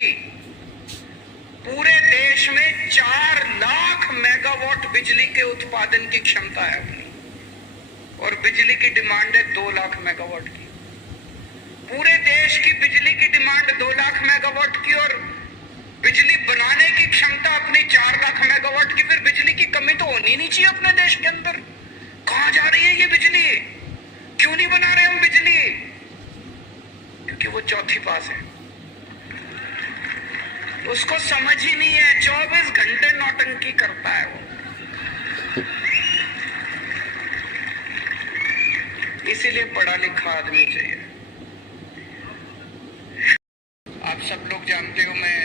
पूरे देश में 4 लाख मेगावाट बिजली के उत्पादन की क्षमता है अपनी, और बिजली की डिमांड है 2 लाख मेगावाट की। पूरे देश की बिजली की डिमांड 2 लाख मेगावाट की, और बिजली बनाने की क्षमता अपनी 4 लाख मेगावाट की। फिर बिजली की कमी तो होनी नहीं चाहिए अपने देश के अंदर। कहां जा रही है ये बिजली? क्यों नहीं बना रहे हम बिजली? क्योंकि वो चौथी पास है, उसको समझ ही नहीं है। 24 घंटे नौटंकी करता है वो। इसीलिए पढ़ा लिखा आदमी चाहिए। आप सब लोग जानते हो, मैं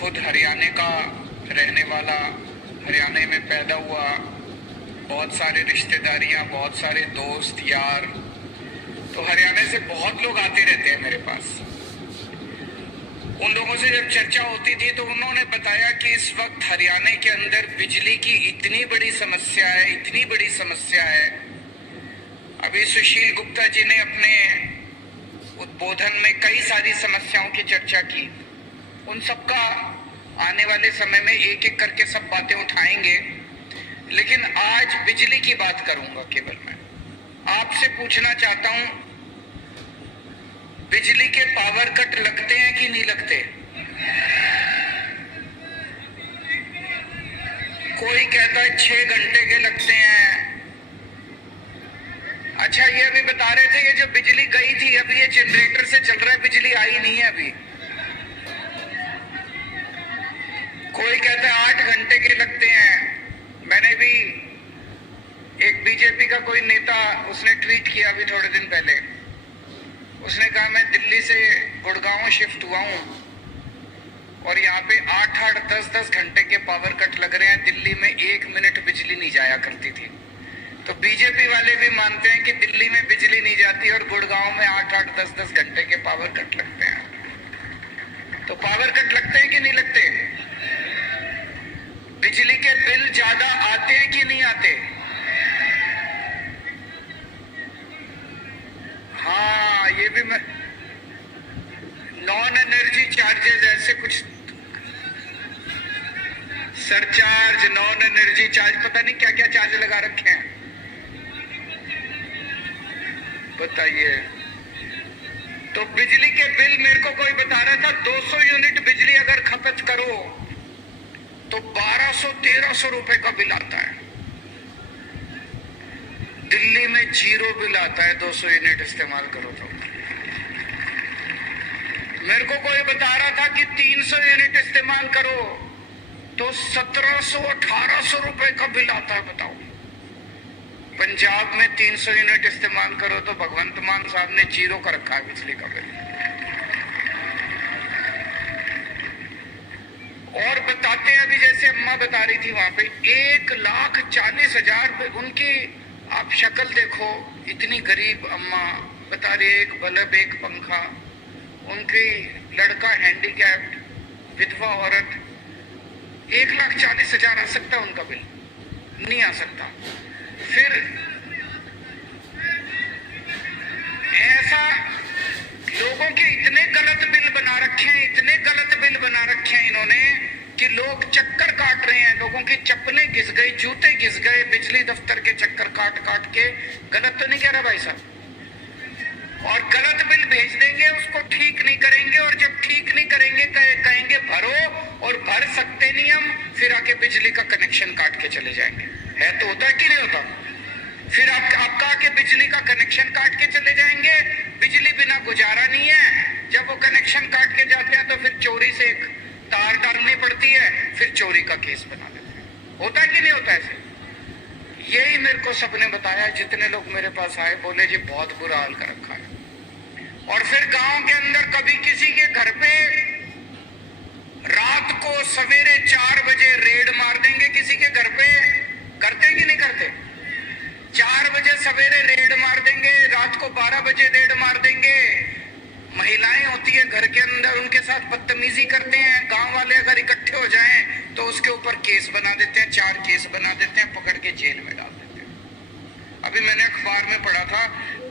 खुद हरियाणा का रहने वाला, हरियाणा में पैदा हुआ, बहुत सारे रिश्तेदारियां, बहुत सारे दोस्त यार, तो हरियाणा से बहुत लोग आते रहते हैं मेरे पास। उन लोगों से जब चर्चा होती थी तो उन्होंने बताया कि इस वक्त हरियाणा के अंदर बिजली की इतनी बड़ी समस्या है, इतनी बड़ी समस्या है। अभी सुशील गुप्ता जी ने अपने उद्बोधन में कई सारी समस्याओं की चर्चा की। उन सबका आने वाले समय में एक एक करके सब बातें उठाएंगे, लेकिन आज बिजली की बात करूंगा केवल। मैं आपसे पूछना चाहता हूं, बिजली के पावर कट लगते हैं कि नहीं लगते? कोई कहता है 6 घंटे के लगते हैं। अच्छा, ये अभी बता रहे थे, ये जो बिजली गई थी अभी ये जनरेटर से चल रहा है, बिजली आई नहीं है अभी। कोई कहता है 8 घंटे के लगते हैं। मैंने भी एक बीजेपी का कोई नेता, उसने ट्वीट किया अभी थोड़े दिन पहले। उसने कहा मैं दिल्ली से गुड़गांव शिफ्ट हुआ हूं और यहाँ पे 8-8, 10-10 घंटे के पावर कट लग रहे हैं। दिल्ली में 1 मिनट बिजली नहीं जाया करती थी। तो बीजेपी वाले भी मानते हैं कि दिल्ली में बिजली नहीं जाती और गुड़गांव में 8-8, 10-10 घंटे के पावर कट लगते हैं। तो पावर कट लगते हैं कि नहीं लगते? बिजली के बिल ज्यादा आते हैं कि नहीं आते? हाँ, ये भी मैं, नॉन एनर्जी चार्जेस ऐसे कुछ सरचार्ज, नॉन एनर्जी चार्ज, पता नहीं क्या क्या चार्ज लगा रखे हैं। बताइए। तो बिजली के बिल, मेरे को कोई बता रहा था 200 यूनिट बिजली अगर खपत करो तो 1200-1300 रुपए का बिल आता है। दिल्ली में 0 बिल आता है 200 यूनिट इस्तेमाल करो तो। मेरे को कोई बता रहा था कि 300 यूनिट इस्तेमाल करो तो 1700-1800 रुपए का बिल आता है। बताओ, पंजाब में 300 यूनिट इस्तेमाल करो तो भगवंत मान साहब ने 0 का रखा है बिजली का बिल। और बताते हैं, अभी जैसे अम्मा बता रही थी वहां पे 1,40,000 उनकी, आप शक्ल देखो, इतनी गरीब अम्मा बता रही है, एक बल्ब, एक पंखा, उनकी लड़का हैंडीकैप्ड, विधवा औरत, 1,40,000 आ सकता है उनका बिल? नहीं आ सकता। फिर ऐसा लोगों के इतने गलत बिल बना रखे हैं, इतने गलत बिल बना रखे हैं इन्होंने कि लोग चक्कर काट रहे हैं। लोगों की चप्पलें घिस गई, जूते घिस गए, बिजली दफ्तर के चक्कर काट काट के। गलत तो नहीं कह रहा भाई साहब? और गलत बिल भेज देंगे, उसको ठीक नहीं करेंगे, और जब ठीक नहीं करेंगे कहेंगे भरो, और भर सकते नहीं हम, फिर आके बिजली का कनेक्शन काट के चले जाएंगे। है तो होता है कि नहीं होता? फिर आपका आके बिजली का कनेक्शन काट के चले जाएंगे। बिजली बिना गुजारा नहीं है। जब वो कनेक्शन काट के जाते हैं तो फिर चोरी से एक तार डालनी पड़ती है, फिर चोरी का केस बना देते हैं। होता है कि नहीं होता ऐसे? यही मेरे को सबने बताया, जितने लोग मेरे पास आए बोले जी बहुत बुरा हाल कर रखा है। और फिर गांव के अंदर कभी किसी के घर पे रात को सवेरे 4 बजे रेड मार देंगे किसी के घर पे। करते कि नहीं करते? 4 बजे सवेरे रेड मार देंगे, रात को 12 बजे रेड मार देंगे। महिलाएं होती है घर के अंदर, उनके साथ बदतमीजी करते हैं। गांव वाले अगर इकट्ठे हो जाएं तो उसके ऊपर केस बना देते हैं, 4 केस बना देते हैं, पकड़ के जेल में डाल देते हैं। अभी मैंने अखबार में पढ़ा था,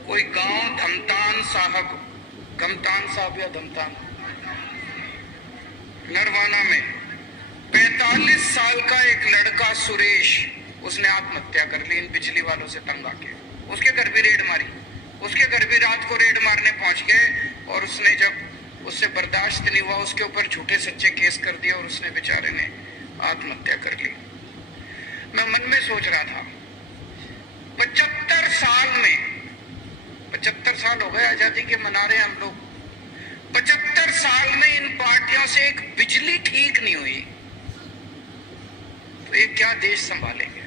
कोई गांव धमतान साहब या धमतान, नरवाना में 45 साल का एक लड़का सुरेश, उसने आत्महत्या कर ली इन बिजली वालों से तंग आके। उसके घर भी रेड मारी, उसके घर भी रात को रेड मारने पहुंच गए, और उसने जब उससे बर्दाश्त नहीं हुआ उसके ऊपर झूठे सच्चे केस कर दिया और उसने बेचारे ने आत्महत्या कर ली। मैं मन में सोच रहा था 75 साल में, 75 साल हो गए आजादी के मना रहे हैं हम लोग, 75 साल में इन पार्टियों से एक बिजली ठीक नहीं हुई, तो ये क्या देश संभालेंगे।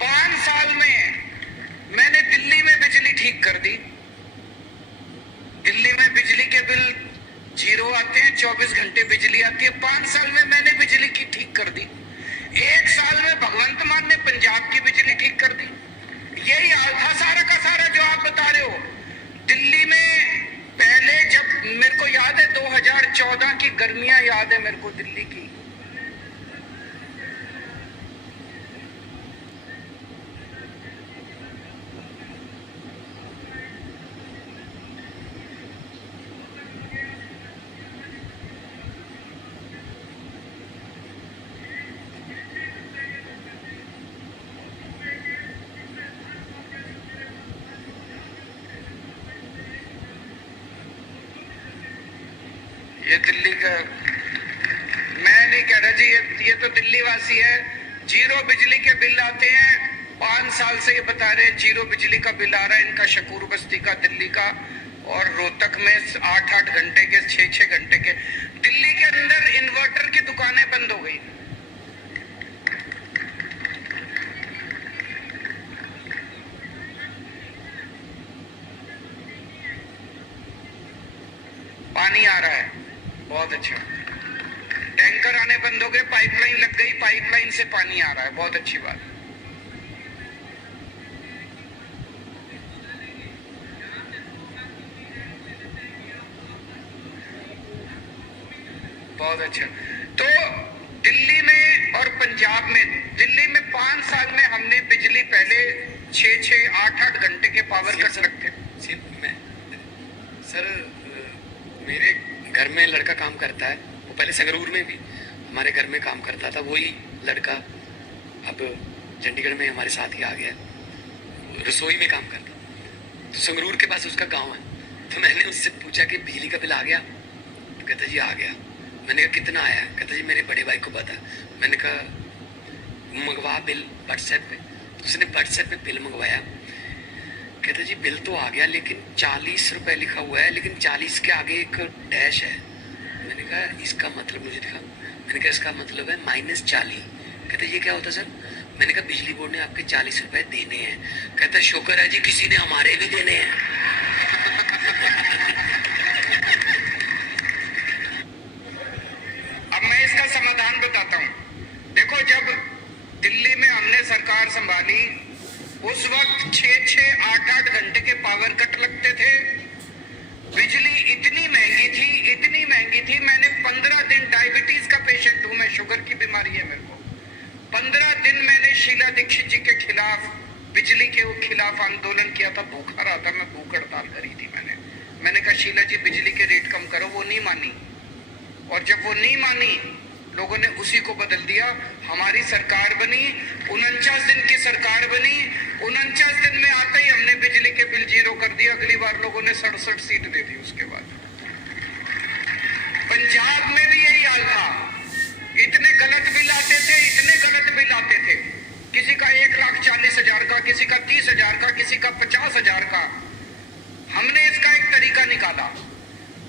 5 साल में मैंने दिल्ली में बिजली ठीक कर दी। दिल्ली में बिजली के बिल 0 आते हैं, 24 घंटे बिजली आती है। 5 साल में मैंने बिजली की ठीक कर दी। 1 साल में भगवंत मान ने पंजाब की बिजली ठीक कर दी। यही हाल था सारा का सारा जो आप बता रहे हो। दिल्ली में पहले, जब मेरे को याद है 2014 की गर्मियां याद है मेरे को दिल्ली की, ये दिल्ली का, मैं नहीं कह रहा जी, ये तो दिल्ली वासी है। 0 बिजली के बिल आते हैं। 5 साल से ये बता रहे हैं 0 बिजली का बिल आ रहा है इनका, शकूर बस्ती का, दिल्ली का, और रोहतक में 8-8 घंटे के, 6-6 घंटे के। दिल्ली के अंदर इन्वर्टर की दुकानें बंद हो गई। पानी आ रहा है, बहुत अच्छा। टैंकर आने बंद हो गए, पाइपलाइन लग गई, पाइपलाइन से पानी आ रहा है, बहुत अच्छी बात। बहुत अच्छा। तो दिल्ली में और पंजाब में, दिल्ली में 5 साल में हमने बिजली पहले 6-6, 8-8 घंटे के पावर कट लगते। सर, मेरे घर में लड़का काम करता है, वो पहले संगरूर में भी हमारे घर में काम करता था। वही लड़का अब चंडीगढ़ में हमारे साथ ही आ गया, रसोई में काम करता। तो संगरूर के पास उसका गांव है। तो मैंने उससे पूछा कि बिजली का बिल आ गया? तो कहता जी आ गया। मैंने कहा कितना आया? कहता जी मेरे बड़े भाई को पता। मैंने कहा मंगवा बिल व्हाट्सएप पे। तो उसने व्हाट्सएप पे बिल मंगवाया। कहता जी बिल तो आ गया, लेकिन 40 रुपए लिखा हुआ है, लेकिन 40 के आगे एक डैश है। मैंने कहा इसका मतलब मुझे दिखा। मैंने कहा इसका मतलब है -40। कहता ये क्या होता सर? मैंने कहा बिजली बोर्ड ने आपके 40 रुपए देने हैं। कहता शुक्र है जी किसी ने हमारे भी देने हैं। अब मैं इसका समाधान बताता हूँ। देखो, जब दिल्ली में हमने सरकार संभाली उस वक्त 6-6, 8-8 घंटे के पावर कट लगते थे। बिजली इतनी महंगी थी, इतनी महंगी थी। मैंने 15 दिन, डायबिटीज का पेशेंट हूं मैं, शुगर की बीमारी है मेरे को। 15 दिन मैंने शीला दीक्षित जी के खिलाफ, बिजली के खिलाफ आंदोलन किया था। भूखा रहा था मैं, भूख हड़ताल करी थी मैंने कहा शीला जी बिजली के रेट कम करो। वो नहीं मानी, और जब वो नहीं मानी लोगों ने उसी को बदल दिया। हमारी सरकार बनी, 49 दिन की सरकार बनी। 49 दिन में आते ही हमने बिजली के बिल 0 कर दिया। अगली बार लोगों ने 67 सीट दे दी उसके बाद। पंजाब में भी यही हाल था। इतने गलत बिल आते थे, इतने गलत बिल आते थे। किसी का 1,40,000 का, किसी का 30,000 का, किसी का 50,000 का। हमने इसका एक तरीका निकाला।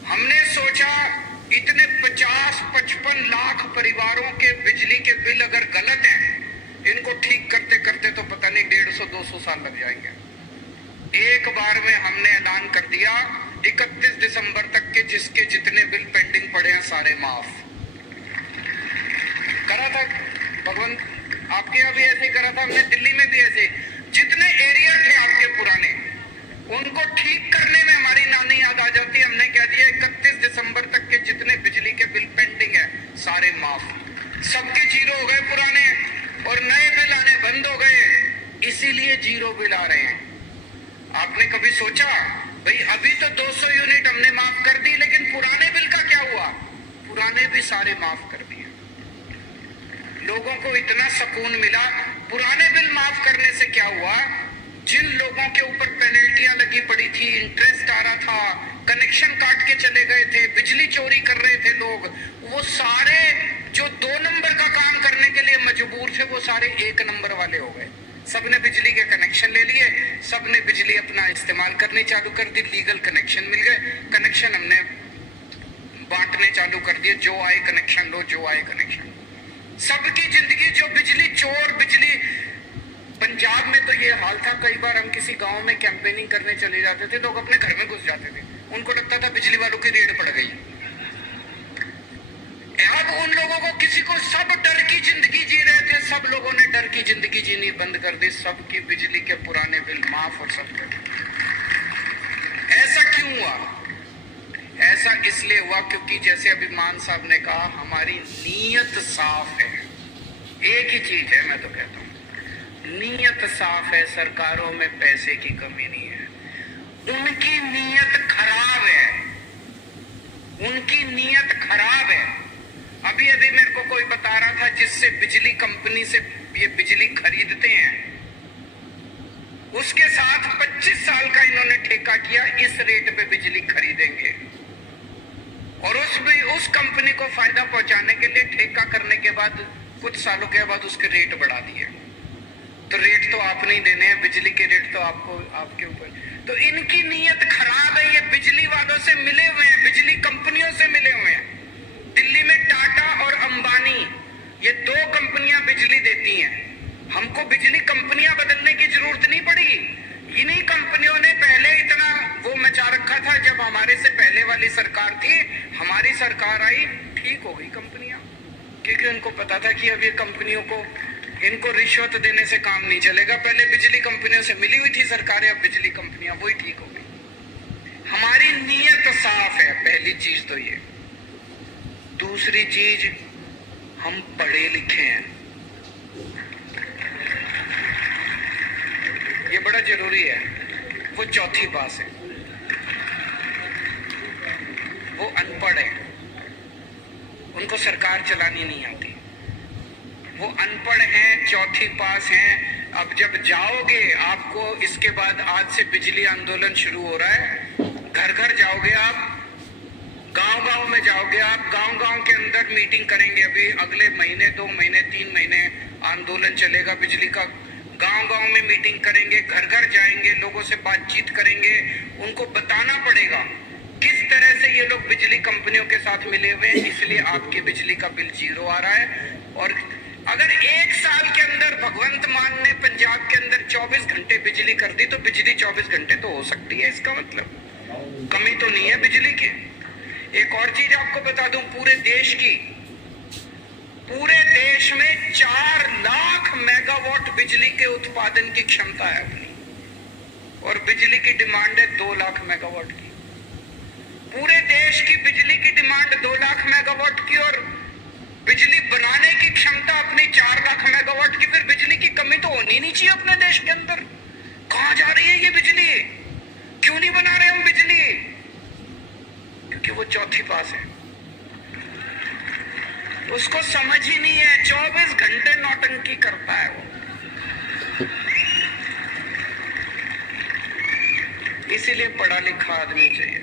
हमने सोचा इतने 50-55 लाख परिवारों के बिजली के बिल अगर गलत हैं, इनको ठीक करते करते तो पता नहीं 150-200 साल लग जाएंगे। एक बार में हमने ऐलान कर दिया 31 दिसंबर तक के जिसके जितने बिल पेंडिंग पड़े हैं सारे माफ। करा था भगवंत, आपके यहाँ भी ऐसे ही करा था, हमने दिल्ली में भी ऐसे। जितने एरिया थे आपके पुराने, उनको ठीक करने में हमारी नानी याद आ जाती। हमने क्या दिया 31 दिसंबर तक के जितने बिजली के बिल पेंडिंग है सारे माफ। सबके 0 हो गए पुराने, और नए बिल आने बंद हो गए। इसीलिए 0 बिल आ रहे हैं। आपने कभी सोचा भाई अभी तो 200 यूनिट हमने माफ कर दी, लेकिन पुराने बिल का क्या हुआ? पुराने पुराने भी सारे माफ कर दिए। लोगों को इतना सुकून मिला। पुराने बिल माफ करने से क्या हुआ, जिन लोगों के ऊपर पेनल्टियां लगी पड़ी थी, इंटरेस्ट आ रहा था, कनेक्शन काट के चले गए थे, बिजली चोरी कर रहे थे लोग, वो सारे जो 2 नंबर का काम करने के लिए मजबूर थे वो सारे 1 नंबर वाले हो गए। सबने बिजली के कनेक्शन ले लिए, सबने बिजली अपना इस्तेमाल करनी चालू कर दी, लीगल कनेक्शन मिल गए, कनेक्शन हमने बांटने चालू कर दिए, जो आए कनेक्शन लो, जो आए कनेक्शन। सबकी जिंदगी जो बिजली चोर, बिजली, पंजाब में तो ये हाल था, कई बार हम किसी गांव में कैंपेनिंग करने चले जाते थे, लोग अपने घर में घुस जाते थे, उनको लगता था बिजली वालों की रेड पड़ गई। अब उन लोगों को, किसी को, सब डर की जिंदगी जी रहे थे, सब लोगों ने डर की जिंदगी जीनी बंद कर दी, सबकी बिजली के पुराने बिल माफ और सब कर। ऐसा क्यों हुआ? ऐसा इसलिए हुआ क्योंकि जैसे अभी मान साहब ने कहा, हमारी नीयत साफ है। एक ही चीज है, मैं तो कहता हूं, नीयत साफ है, सरकारों में पैसे की कमी नहीं है। उनकी नीयत खराब है, उनकी नीयत खराब है। अभी मेरे को कोई बता रहा था, जिससे बिजली कंपनी से ये बिजली खरीदते हैं, उसके साथ 25 साल का इन्होंने ठेका किया, इस रेट पे बिजली खरीदेंगे, और उस कंपनी को फायदा पहुंचाने के लिए ठेका करने के बाद कुछ सालों के बाद उसके रेट बढ़ा दिए। तो रेट तो आपने ही देने हैं, बिजली के रेट तो आपको, आपके ऊपर। तो इनकी नीयत खराब है, ये बिजली वालों से मिले हुए हैं, बिजली कंपनियों से मिले हुए हैं। दिल्ली में टाटा और अंबानी, ये 2 कंपनियां बिजली देती हैं। हमको बिजली कंपनियां बदलने की जरूरत नहीं पड़ी, इन्हीं कंपनियों ने पहले इतना वो मचा रखा था। जब हमारे से पहले वाली सरकार थी, हमारी सरकार आई, ठीक हो गई कंपनियां, क्योंकि उनको पता था कि अब ये कंपनियों को, इनको रिश्वत देने से काम नहीं चलेगा। पहले बिजली कंपनियों से मिली हुई थी सरकारें, अब बिजली कंपनियां, वही ठीक हो गई। हमारी नीयत साफ है, पहली चीज तो ये। दूसरी चीज, हम पढ़े लिखे हैं, ये बड़ा जरूरी है। वो 4थी पास है, वो अनपढ़ है, उनको सरकार चलानी नहीं आती। वो अनपढ़ हैं, 4थी पास हैं। अब जब जाओगे, आपको इसके बाद, आज से बिजली आंदोलन शुरू हो रहा है, घर घर जाओगे आप, गांव-गांव में जाओगे आप, गांव-गांव के अंदर मीटिंग करेंगे। अभी अगले महीने, 2 महीने, 3 महीने आंदोलन चलेगा बिजली का। गांव-गांव में मीटिंग करेंगे, घर घर जाएंगे, लोगों से बातचीत करेंगे, उनको बताना पड़ेगा किस तरह से ये लोग बिजली कंपनियों के साथ मिले हुए हैं, इसलिए आपके बिजली का बिल 0 आ रहा है। और अगर 1 साल के अंदर भगवंत मान ने पंजाब के अंदर 24 घंटे बिजली कर दी, तो बिजली 24 घंटे तो हो सकती है, इसका मतलब कमी तो नहीं है बिजली की। एक और चीज आपको बता दूं, पूरे देश की, पूरे देश में 4 लाख मेगावाट बिजली के उत्पादन की क्षमता है अपनी, और बिजली की डिमांड है 2 लाख मेगावाट की। पूरे देश की बिजली की डिमांड 2 लाख मेगावाट की, और बिजली बनाने की क्षमता अपनी 4 लाख मेगावाट की। फिर बिजली की कमी तो होनी नहीं चाहिए अपने देश के अंदर। कहां जा रही है ये बिजली? क्यों नहीं बना रहे हम बिजली? क्योंकि वो 4थी पास है, उसको समझ ही नहीं है, 24 घंटे नौटंकी करता है वो। इसीलिए पढ़ा लिखा आदमी चाहिए।